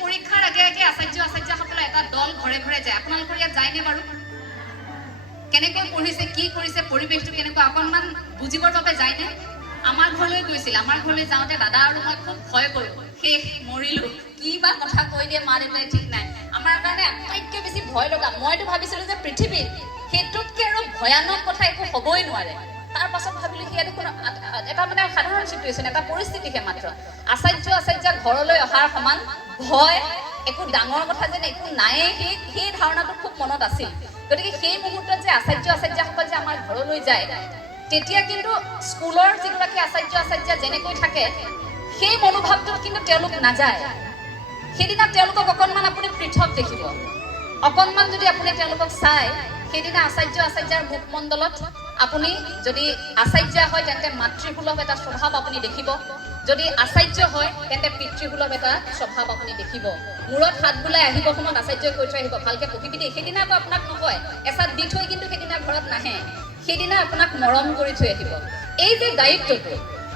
পৰীক্ষাৰ আগে আগে আচাৰ্যসকলে এটা দল ঘৰে ঘৰে যায়। আপোনালোকৰ ইয়াত যায়নে বাৰু? কেনেকৈ পঢ়িছে, কি কৰিছে, পৰিৱেশটো কেনেকুৱা অকণমান বুজিবৰ বাবে যায়নে? আমাৰ ঘৰলৈ গৈছিল। আমাৰ ঘৰলৈ যাওঁতে দাদা আৰু মই খুব ভয় কৰোঁ, শেষ মৰিলোঁ, কি বা কথা কৈ দিয়ে মা দেউতাই ঠিক নাই। আমাৰ কাৰণে আটাইতকৈ বেছি ভয় লগা, মইতো ভাবিছিলোঁ যে পৃথিৱীত সেইটোতকৈ আৰু ভয়ানক কথা একো হ'বই নোৱাৰে। তাৰ পাছত ভাবিলোঁ সেয়া দেখোন এটা মানে সাধাৰণ চিটুৱেশ্যন, এটা পৰিস্থিতিহে মাত্ৰ। আচাৰ্য ঘৰলৈ অহাৰ সমান ভয়, একো ডাঙৰ কথা যেন একো নায়েই, সেই ধাৰণাটো খুব মনত আছিল। গতিকে সেই মুহূৰ্তত যে আচাৰ্যসকল যে আমাৰ ঘৰলৈ যায়, তেতিয়া কিন্তু স্কুলৰ যিগৰাকী আচাৰ্য যেনেকৈ থাকে সেই মনোভাৱটোত কিন্তু তেওঁলোক নাযায়। সেইদিনা তেওঁলোকক অকণমান আপুনি পৃথক দেখিব। অকণমান যদি আপুনি তেওঁলোকক চায়, সেইদিনা আচাৰ্যাৰ মুখমণ্ডলত আপুনি যদি আচাৰ্য হয় তেন্তে মাতৃসুলভ এটা স্বভাৱ আপুনি দেখিব, যদি আচাৰ্য হয় তেন্তে পিতৃসুলভ এটা স্বভাৱ আপুনি দেখিব। মূৰত হাত বোলাই আহিব সময়ত আচাৰ্যই কৈ থৈ আহিব, ভালকে পঢ়িবি দেই। সেইদিনা আকৌ আপোনাক নকয়, এচাত দি থৈ কিন্তু সেইদিনা ঘৰত নাহে, সেইদিনা আপোনাক মৰম কৰি থৈ আহিব। এই যে দায়িত্বটো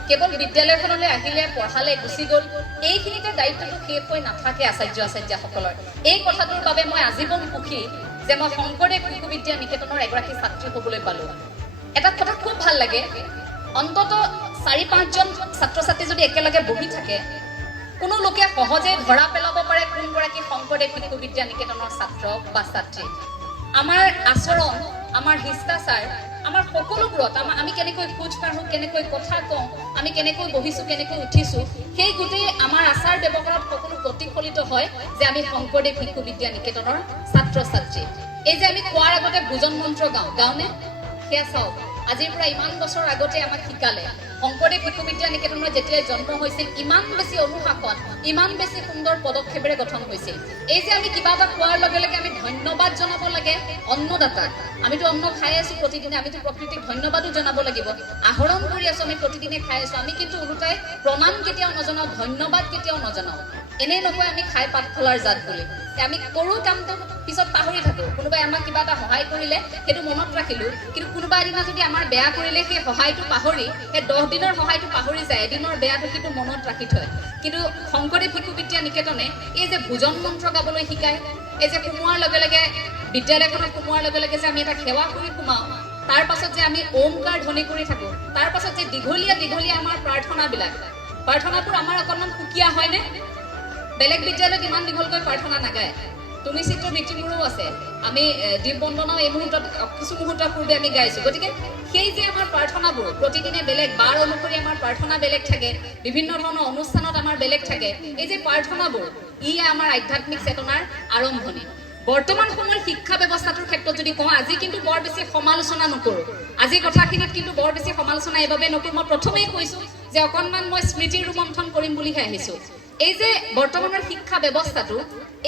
কেৱল বিদ্যালয়খনলৈ আহিলে, পঢ়ালে, গুচি গ'ল, এইখিনিতে দায়িত্বটো শেষ হৈ নাথাকে আচাৰ্যসকলৰ। এই কথাটোৰ বাবে মই আজীৱন সুখী যে মই শংকৰদেৱ শিশু বিদ্যা নিকেতনৰ এগৰাকী ছাত্ৰী হ'বলৈ পালোঁ। এটা কথা খুব ভাল লাগে, অন্তত 4-5জন ছাত্ৰ ছাত্ৰী যদি একেলগে বহি থাকে, কোনো লোকে সহজে ধৰা পেলাব পাৰে কোনগৰাকী শংকৰদেৱ শিশু বিদ্যা নিকেতনৰ ছাত্ৰ বা ছাত্ৰী। আমাৰ আচৰণ, আমাৰ শিষ্টাচাৰ, আমাৰ সকলোবোৰত আমি কেনেকৈ খোজ কাঢ়োঁ, কেনেকৈ কথা কওঁ, আমি কেনেকৈ বহিছোঁ, কেনেকৈ উঠিছোঁ, সেই গোটেই আমাৰ আচাৰ ব্যৱহাৰত সকলো প্ৰতিফলিত হয় যে আমি শংকৰদেৱ শিশু বিদ্যা নিকেতনৰ ছাত্ৰ ছাত্ৰী। এই যে আমি খোৱাৰ আগতে ভোজন মন্ত্ৰ গাওঁনে? সেয়া চাওক, আজিৰ পৰা ইমান বছৰ আগতে আমাক শিকালে। শংকৰদেৱ শিশু বিদ্যা নিকেতনৰ যেতিয়াই জন্ম হৈছিল, ইমান বেছি অনুশাসন, ইমান বেছি সুন্দৰ পদক্ষেপেৰে গঠন হৈছিল। এই যে আমি কিবা এটা খোৱাৰ লগে লগে আমি ধন্যবাদ জনাব লাগে অন্নদাতাক। আমিতো অন্ন খাই আছোঁ প্ৰতিদিনে, আমিতো প্ৰকৃতিক ধন্যবাদো জনাব লাগিব। আহৰণ কৰি আছোঁ, আমি প্ৰতিদিনে খাই আছোঁ, আমি কিন্তু ওলোটাই প্ৰণাম কেতিয়াও নজনাওঁ, ধন্যবাদ কেতিয়াও নজনাওঁ। এনেই নকয় আমি খাই পাত ফলাৰ জাত বুলি। আমি কৰোঁ কামটো, পিছত পাহৰি থাকোঁ। কোনোবাই আমাক কিবা এটা সহায় কৰিলে সেইটো মনত ৰাখিলোঁ, কিন্তু কোনোবা এদিনা যদি আমাৰ বেয়া কৰিলে সেই সহায়টো পাহৰি, সেই 10 দিনৰ সহায়টো পাহৰি যায়, এদিনৰ বেয়াটো কিন্তু মনত ৰাখি থয়। কিন্তু শংকৰদেৱ শিশু বিদ্যা নিকেতনে এই যে ভোজন মন্ত্ৰ গাবলৈ শিকায়, এই যে সোমোৱাৰ লগে লগে বিদ্যালয়খনত সোমোৱাৰ লগে লগে যে আমি এটা সেৱা কৰি সোমাওঁ, তাৰ পাছত যে আমি ওমকাৰ ধ্বনি কৰি থাকোঁ, তাৰ পাছত যে দীঘলীয়া আমাৰ প্ৰাৰ্থনাবোৰ আমাৰ অকণমান সুকীয়া হয়নে? বেলেগ বিদ্যালয়ত ইমান দীঘলকৈ প্ৰাৰ্থনা নাগায়। তুমি চিত্ৰ নীতিবোৰো আছে, আমি দীপ বন্দনাও এই মুহূৰ্তত কিছু মুহূৰ্তৰ পূৰ্বে আমি গাইছোঁ। গতিকে সেই যে আমাৰ প্ৰাৰ্থনাবোৰ প্ৰতিদিনে বেলেগ, বাৰ অনুসৰি আমাৰ প্ৰাৰ্থনা বেলেগ থাকে, বিভিন্ন ধৰণৰ অনুষ্ঠানত আমাৰ বেলেগ থাকে। এই যে প্ৰাৰ্থনাবোৰ, ই আমাৰ আধ্যাত্মিক চেতনাৰ আৰম্ভণি। বৰ্তমান সময়ৰ শিক্ষা ব্যৱস্থাটোৰ ক্ষেত্ৰত যদি কওঁ, আজি কিন্তু বৰ বেছি সমালোচনা নকৰোঁ। আজি কথাখিনিত কিন্তু বৰ বেছি সমালোচনা এইবাবে নকৰোঁ। মই প্ৰথমেই কৈছোঁ যে অকণমান মই স্মৃতিৰ ৰোমন্থন কৰিম বুলিহে আহিছোঁ। এই যে বৰ্তমানৰ শিক্ষা ব্যৱস্থাটো,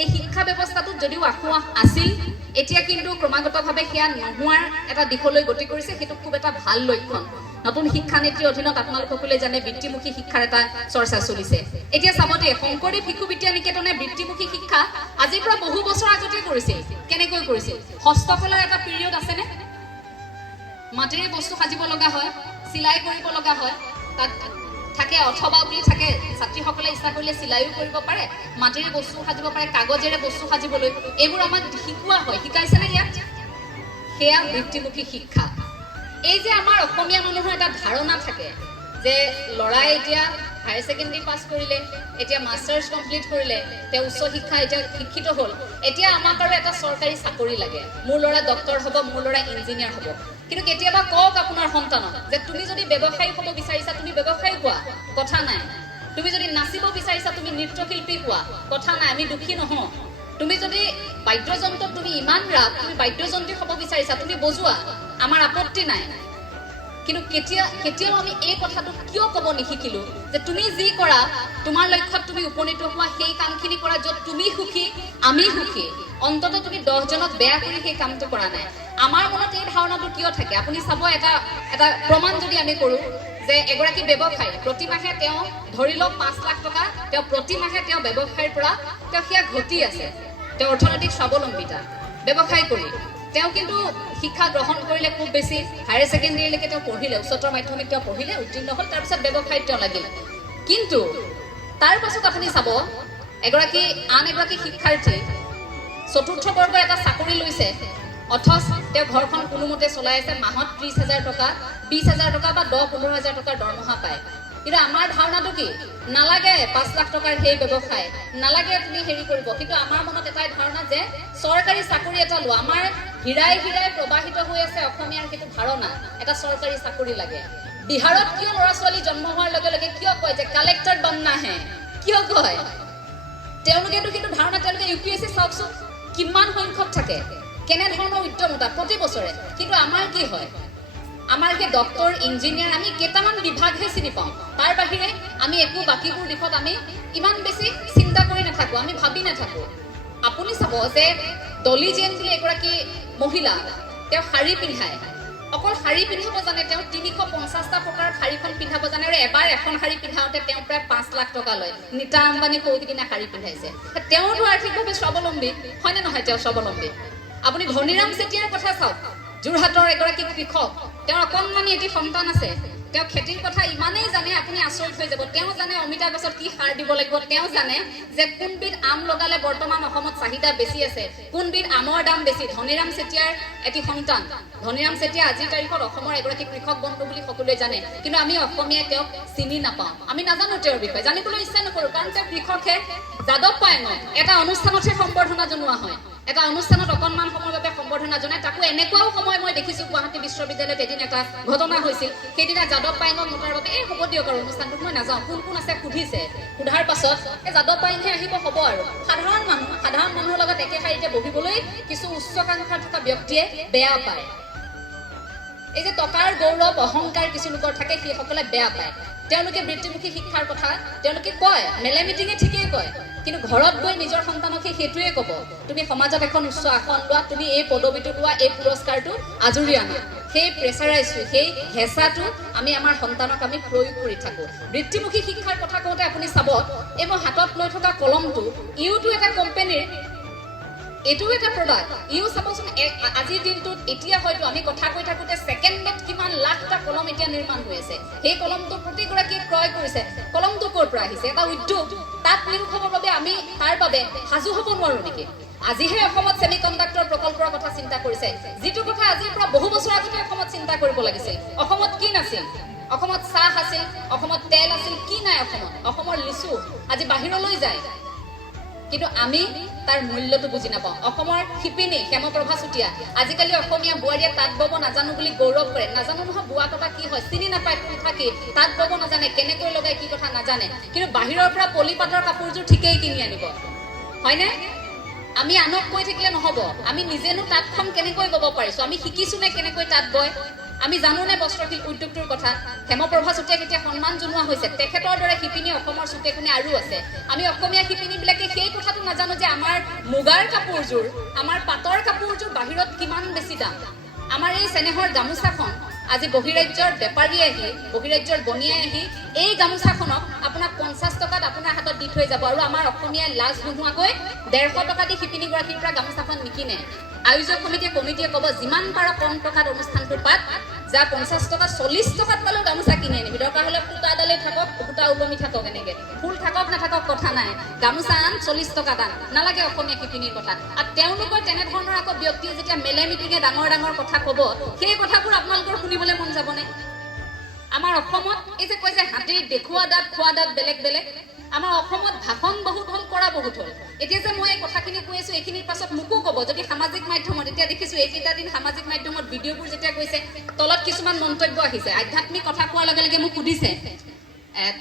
এই শিক্ষা ব্যৱস্থাটোত যদিও আসোঁৱাহ আছিল, এতিয়া কিন্তু ক্ৰমাগতভাৱে সেয়া নোহোৱাৰ এটা দিশলৈ গতি কৰিছে। সেইটো খুব এটা ভাল লক্ষণ। নতুন শিক্ষানীতিৰ অধীনত আপোনালোক সকলোৱে জানে বৃত্তিমুখী শিক্ষাৰ এটা চৰ্চা চলিছে। এতিয়া চাব দেই, শংকৰদেৱ শিশু বিদ্যা নিকেতনে বৃত্তিমুখী শিক্ষা আজিৰ পৰা বহু বছৰ আগতে কৰিছিল। কেনেকৈ কৰিছিল? হস্তকলাৰ এটা পিৰিয়ড আছেনে? মাটিৰে বস্তু সাজিব লগা হয়, চিলাই কৰিব লগা হয়, তাত থাকে অথবা বুলি থাকে, ছাত্ৰীসকলে ইচ্ছা কৰিলে চিলাইও কৰিব পাৰে, মাটিৰে বস্তু সাজিব পাৰে, কাগজেৰে বস্তু সাজিবলৈ, এইবোৰ আমাক শিকোৱা হয়। শিকাইছেনে ইয়াত? সেয়া বৃত্তিমুখী শিক্ষা। এই যে আমাৰ অসমীয়া মানুহৰ এটা ধাৰণা থাকে যে ল'ৰাই এতিয়া হায়াৰ ছেকেণ্ডেৰী পাছ কৰিলে, এতিয়া মাষ্টাৰ্ছ কমপ্লিট কৰিলে, তেওঁ উচ্চ শিক্ষা এতিয়া শিক্ষিত হ'ল, এতিয়া আমাক আৰু এটা চৰকাৰী চাকৰি লাগে, মোৰ ল'ৰা ডক্টৰ হ'ব, মোৰ ল'ৰা ইঞ্জিনিয়াৰ হ'ব। কিন্তু কেতিয়াবা কওক আপোনাৰ সন্তানক যে তুমি যদি ব্যৱসায়ী হ'ব বিচাৰিছা, তুমি ব্যৱসায়ী হোৱা, কথা নাই। তুমি যদি নাচিব বিচাৰিছা, তুমি নৃত্যশিল্পী হোৱা, কথা নাই, আমি দুখী নহওঁ। তুমি যদি বাদ্যযন্ত্ৰত তুমি ইমান ৰাপ, তুমি বাদ্যযন্ত্ৰী হ'ব বিচাৰিছা, তুমি বজোৱা, আমাৰ আপত্তি নাই। কিন্তু কেতিয়াও আমি এই কথাটো কিয় ক'ব নিশিকিলোঁ যে তুমি যি কৰা, তোমাৰ লক্ষ্যত তুমি উপনীত হোৱা, সেই কামখিনি কৰা য'ত তুমি সুখী, আমি সুখী। অন্ততঃ তুমি 10জনক বেয়া কৰি সেই কামটো কৰা নাই। আমাৰ মনত এই ধাৰণাটো কিয় থাকে? আপুনি চাব, এটা প্ৰমাণ যদি আমি কৰোঁ যে এগৰাকী ব্যৱসায়ী প্ৰতিমাহে তেওঁ ধৰি লওক 5 লাখ টকা তেওঁ প্ৰতিমাহে তেওঁ ব্যৱসায়ৰ পৰা তেওঁ সেয়া ঘটি আছে, তেওঁ অৰ্থনৈতিক স্বাৱলম্বিতা ব্যৱসায় কৰি। তেওঁ কিন্তু শিক্ষা গ্ৰহণ কৰিলে খুব বেছি হায়াৰ ছেকেণ্ডেৰীলৈকে তেওঁ পঢ়িলে, উচ্চতৰ মাধ্যমিক তেওঁ পঢ়িলে, উত্তীৰ্ণ হ'ল, তাৰপিছত ব্যৱসায়ত তেওঁ লাগিল। কিন্তু তাৰ পাছত আপুনি চাব আন এগৰাকী শিক্ষাৰ্থী চতুৰ্থ বৰ্গৰ এটা চাকৰি লৈছে, অথচ তেওঁ ঘৰখন কোনোমতে চলাই আছে, মাহত 30,000 টকা 20,000 টকা বা 10-15,000 টকাৰ দৰমহা পায়। কিন্তু আমাৰ ধাৰণাটো কি, নালাগে 5 লাখ টকাৰ সেই ব্যৱসায়, নালাগে তুমি হেৰি কৰিব, কিন্তু আমাৰ মনত এটাই ধাৰণা যে চৰকাৰী চাকৰি এটা লোৱা, আমাৰ হীৰাই হীৰাই প্ৰবাহিত হৈ আছে অসমীয়াৰ সেইটো ধাৰণা, এটা চৰকাৰী চাকৰি লাগে। বিহাৰত কিয় ল'ৰা ছোৱালী জন্ম হোৱাৰ লগে লগে কিয় কয় যে কালেক্টৰ বননা হে, কিয় কয়? তেওঁলোকেতো কিন্তু ধাৰণা, তেওঁলোকে UPSC চাওকচোন কিমান সংখ্যক থাকে, কেনেধৰণৰ উদ্যমতা প্ৰতি বছৰে। কিন্তু আমাৰ কি হয়, আমাৰ কি ডক্টৰ, ইঞ্জিনিয়াৰ, আমি কেইটামান বিভাগহে চিনি পাওঁ, তাৰ বাহিৰে আমি একো বাকীবোৰ দিশত আমি ইমান বেছি চিন্তা কৰি নাথাকো, আমি ভাবি নাথাকো। আপুনি চাব যে ডলি জেন বুলি এগৰাকী মহিলা, তেওঁ শাৰী পিন্ধায়, অকল শাৰী পিন্ধাব জানে, তেওঁ 350টা প্ৰকাৰৰ শাৰীখন পিন্ধাব জানে, আৰু এবাৰ এখন শাৰী পিন্ধাওঁতে তেওঁ প্ৰায় 5 লাখ টকা লয়। নীতা আম্বানী সৌদিনা শাৰী পিন্ধাইছে, তেওঁতো আৰ্থিকভাৱে স্বাৱলম্বী হয়নে নহয়? তেওঁ স্বাৱলম্বী। আপুনি ধনীৰাম চেতিয়াৰ কথা চাওক, যোৰহাটৰ এগৰাকী কৃষক, তেওঁৰ অকণমানি এটি সন্তান আছে, তেওঁ খেতিৰ কথা ইমানেই জানে আপুনি আচৰিত হৈ যাব। তেওঁ জানে অমিতা গছত কি সাৰ দিব লাগিব, তেওঁ জানে যে কোনবিধ আম লগালে বৰ্তমান অসমত চাহিদা বেছি আছে, কোনবিধ আমৰ দাম বেছি। ধনীৰাম চেতিয়াৰ এটি সন্তান, ধনীৰাম চেতিয়া আজিৰ তাৰিখত অসমৰ এগৰাকী কৃষক বন্ধু বুলি সকলোৱে জানে, কিন্তু আমি অসমীয়াই তেওঁক চিনি নাপাওঁ, আমি নাজানো তেওঁৰ বিষয়ে, জানিবলৈ ইচ্ছা নকৰো, কাৰণ তেওঁ কৃষকহে। যাদৱ পায়েঙক এটা অনুষ্ঠানতহে সম্বৰ্ধনা জনোৱা হয়, এটা অনুষ্ঠানত অকণমান সময়ৰ বাবে সম্বৰ্ধনা জনায়, তাকো এনেকুৱাও সময় মই দেখিছো গুৱাহাটী বিশ্ববিদ্যালয়ত এদিন এটা ঘটনা হৈছিল, সেইদিনা যাদৱ পায়েঙক মতাৰ বাবে হ'ব দিয়ক আৰু অনুষ্ঠানটোত মই নাযাওঁ, কোন কোন আছে সুধিছে, সোধাৰ পাছত যাদৱ পায়েঙহে আহিব, হ'ব আৰু। সাধাৰণ মানুহৰ লগত একে শাৰীতে বহিবলৈ কিছু উচ্চাকাংক্ষা থকা ব্যক্তিয়ে বেয়া পায়। এই যে টকাৰ গৌৰৱ অহংকাৰ কিছু লোকৰ থাকে, সেইসকলে বেয়া পায়। তেওঁলোকে বৃত্তিমুখী শিক্ষাৰ কথা তেওঁলোকে কয়, মেলে মিটিঙে ঠিকেই কয়, কিন্তু ঘৰত গৈ নিজৰ সন্তানক সেইটোৱে ক'ব, তুমি সমাজত এখন উচ্চ আসন লোৱা, তুমি এই পদবীটো লোৱা, এই পুৰস্কাৰটো আজৰি আনা। সেই প্ৰেছাৰাইজটো, সেই হেঁচাটো আমি আমাৰ সন্তানক আমি প্ৰয়োগ কৰি থাকো। বৃত্তিমুখী শিক্ষাৰ কথা কওঁতে আপুনি চাব, এই মই হাতত লৈ থকা কলমটো, ইউটো এটা কোম্পানীৰ, এইটো এটা প্ৰডাক্ট। ইউ চাবচোন আজিৰ দিনটোত এতিয়া হয়তো আমি কথা কৈ থাকোতে ছেকেণ্ডত কিমান লাখটা কলম এতিয়া নিৰ্মাণ হৈ আছে, সেই কলমটো প্ৰতিগৰাকীয়ে ক্ৰয় কৰিছে। কলমটো ক'ৰ পৰা আহিছে? এটা উদ্যোগ, তাত নিয়োগ হ'বৰ বাবে আমি তাৰ বাবে সাজু হ'ব নোৱাৰো নেকি? আজিহে অসমত ছেমি কণ্ডাক্টৰ প্ৰকল্পৰ কথা চিন্তা কৰিছে, যিটো কথা আজিৰ পৰা বহু বছৰ আগতে অসমত চিন্তা কৰিব লাগিছিল। অসমত কি নাছিল? অসমত চাহ আছিল, অসমত তেল আছিল, কি নাই অসমত? অসমৰ লিচু আজি বাহিৰলৈ যায়, কিন্তু আমি তাৰ মূল্যটো বুজি নাপাওঁ। অসমৰ শিপিনী হেমপ্ৰভা চুতীয়া আজিকালি অসমীয়া বোৱাৰীয়ে তাঁত বব নাজানো বুলি গৌৰৱ কৰে, নাজানো নহয় বোৱা কটা কি হয়, চিনি নাপায়, কথা কি, তাঁত বব নাজানে, কেনেকৈ লগাই কি কথা নাজানে, কিন্তু বাহিৰৰ পৰা পলিপাটৰ কাপোৰযোৰ ঠিকেই কিনি আনিব, হয়নে? আমি আনক কৈ থাকিলে নহ'ব, আমি নিজেনো তাঁতখন কেনেকৈ বব পাৰিছো, আমি শিকিছো নে কেনেকৈ তাঁত বয়, আমি জানোনে বস্ত্ৰশিল্প উদ্যোগটোৰ কথা? হেমপ্ৰভা চুতীয়াক এতিয়া সন্মান জনোৱা হৈছে, তেখেতৰ দৰে শিপিনী অসমৰ চুকে কোণে আৰু আছে। আমি অসমীয়া শিপিনীবিলাকে সেই কথাটো নাজানো যে আমাৰ মুগাৰ কাপোৰযোৰ, আমাৰ পাটৰ কাপোৰযোৰ বাহিৰত কিমান বেছি দাম। আমাৰ এই চেনেহৰ গামোচাখন আজি বহিৰাজ্যৰ বেপাৰীয়ে আহি, বহিৰাজ্যৰ বনিয়াই আহি এই গামোচাখনক আপোনাক 50 টকাত আপোনাৰ হাতত দি থৈ যাব, আৰু আমাৰ অসমীয়াই লাজ নোহোৱাকৈ 150 টকা দি শিপিনীগৰাকীৰ পৰা গামোচাখন নিকিনে। আয়োজক কমিটিয়ে ক'ব যিমান পাৰ কম টকাত অনুষ্ঠানটো পাত, যা 50 টকা 40 টকাত পালেও গামোচা কিনি আনিবি, দৰকাৰ হ'লে সূতাডালেই থাকক, সূতা ওলমি থাকক, এনেকে ফুল থাকক নাথাকক কথা নাই, গামোচা আন 40 টকা দাম, নালাগে অসমীয়া শিপিনীৰ কথা। আৰু তেওঁলোকৰ তেনেধৰণৰ আকৌ ব্যক্তিয়ে যেতিয়া মেলে মিটিঙে ডাঙৰ ডাঙৰ কথা ক'ব, সেই কথাবোৰ আপোনালোকৰ শুনিবলৈ মন যাবনে? আমাৰ অসমত এই যে কয় যে হাতীৰ দেখুওৱা দাঁত খোৱা দাঁত বেলেগ বেলেগ, আমাৰ অসমত ভাষণ বহুত হ'ল, কৰা বহুত হ'ল। এতিয়া যে মই এই কথাখিনি কৈ আছো, এইখিনিৰ পাছত মোকো ক'ব, যদি সামাজিক মাধ্যমত, এতিয়া দেখিছো এইকেইটা দিন সামাজিক মাধ্যমত ভিডিঅ'বোৰ যেতিয়া কৈছে, তলত কিছুমান মন্তব্য আহিছে, আধ্যাত্মিক কথা কোৱাৰ লগে লগে মোক সুধিছে,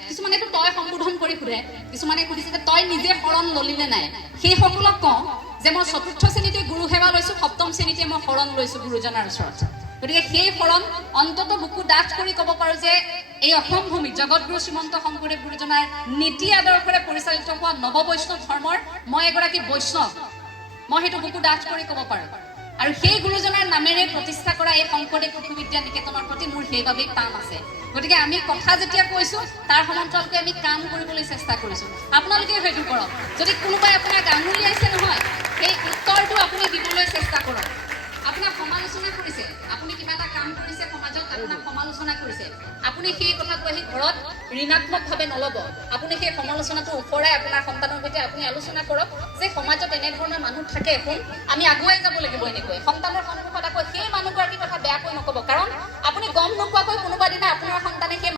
কিছুমানেতো তই সম্বোধন কৰি সোধে, কিছুমানে সুধিছে যে তই নিজে শৰণ ললিনে নাই। সেইসকলক কওঁ যে মই 4ৰ্থ শ্ৰেণীতে গুৰু সেৱা লৈছো, 7ম শ্ৰেণীতে মই শৰণ লৈছো গুৰুজনাৰ ওচৰত। গতিকে সেই শৰণ অন্তত বুকু ডাঠ কৰি ক'ব পাৰো যে এই অসম ভূমিত জগতগুৰু শ্ৰীমন্ত শংকৰদেৱ গুৰুজনাৰ নীতি আদৰ্শৰে পৰিচালিত হোৱা নৱ বৈষ্ণৱ ধৰ্মৰ মই এগৰাকী বৈষ্ণৱ, মই সেইটো বুকু ডাঠ কৰি ক'ব পাৰো। আৰু সেই গুৰুজনাৰ নামেৰে প্ৰতিষ্ঠা কৰা এই শংকৰদেৱ শিশু বিদ্যা নিকেতনৰ প্ৰতি মোৰ সেইবাবেই টান আছে। গতিকে আমি কথা যেতিয়া কৈছো, তাৰ সমান্তৰালকৈ আমি কাম কৰিবলৈ চেষ্টা কৰিছো। আপোনালোকে হয়তো কৰক, যদি কোনোবাই আপোনাক আঙুলিয়াইছে নহয়, সেই উত্তৰটো আপুনি দিবলৈ চেষ্টা কৰক। আপোনাক কাম কৰিছে সমাজত আপোনাক সমালোচনা কৰিছে আপুনি সেই কথাটো আহি ঘৰত ঋণাত্মকভাৱে নল'ব আপুনি সেই সমালোচনাটো ওপৰাই আপোনাৰ সন্তানৰ সৈতে আপুনি আলোচনা কৰক যে সমাজত এনেধৰণৰ মানুহ থাকে এখন আমি আগুৱাই যাব লাগিব